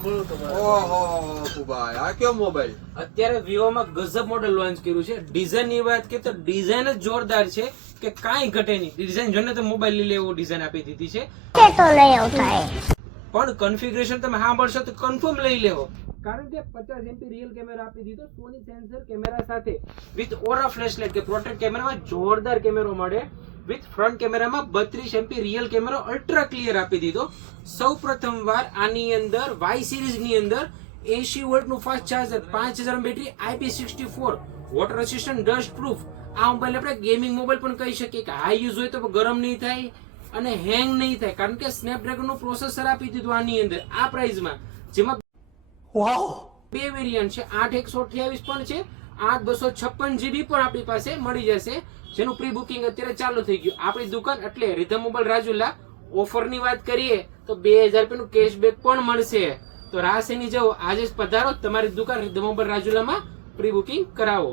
સાંભળો તો ઓહો ભાઈ આ કયો મોબાઈલ? અત્યારે વિવો માં ગજબ મોડેલ લોન્ચ કર્યું છે. ડિઝાઇન ની વાત કરીએ તો ડિઝાઇન જ જોરદાર છે કે કાંઈ ઘટે નહીં. ડિઝાઇન જોઈને તો મોબાઈલ લઈ લેવો ડિઝાઇન આપી દીધી છે. પણ કન્ફિગરેશન તમે સાંભળશો તો કન્ફર્મ લઈ લેવો, કારણ કે 50 MP રિયલ કેમેરા આપી દીધો સોની સેન્સર કેમેરા સાથે વિથ ઓરા ફ્લેશલાઇટ કે પ્રોટેક્ટ કેમેરામાં જોરદાર કેમેરો મળે. વિથ ફ્રન્ટ કેમેરામાં 32 MP રિયલ કેમેરો અલ્ટ્રા ક્લિયર આપી દીધો. સૌ પ્રથમવાર આની અંદર Y સિરીઝ ની અંદર 80 વોલ્ટ નું fast charger, 5000 battery, IP64 water resistant, dust proof. આ મોબાઈલ આપણે ગેમિંગ મોબાઈલ પણ કહી શકીએ કે હાઈ યુઝ હોય તો ગરમ નહીં થાય અને હેંગ નહીં થાય, કારણ કે સ્નેપડ્રેગન નું પ્રોસેસર આપી દીધું આની અંદર આ પ્રાઇસમાં, જેમાં બે વેરિયન્ટ છે. 8128 પણ છે, 8256 GB પણ આપણી પાસે મળી જશે, જેનું પ્રી બુકિંગ અત્યારે ચાલુ થઈ ગયું. આપણી દુકાન એટલે રિધમ મોબાઈલ રાજુલા. ઓફરની વાત કરીએ તો 2000 રૂપિયાનું કેશબેક પણ મળશે. તો રાહ શેની જવો, આજે જ પધારો તમારી દુકાન રિધમ મોબાઈલ રાજુલામાં પ્રી બુકિંગ કરાવો.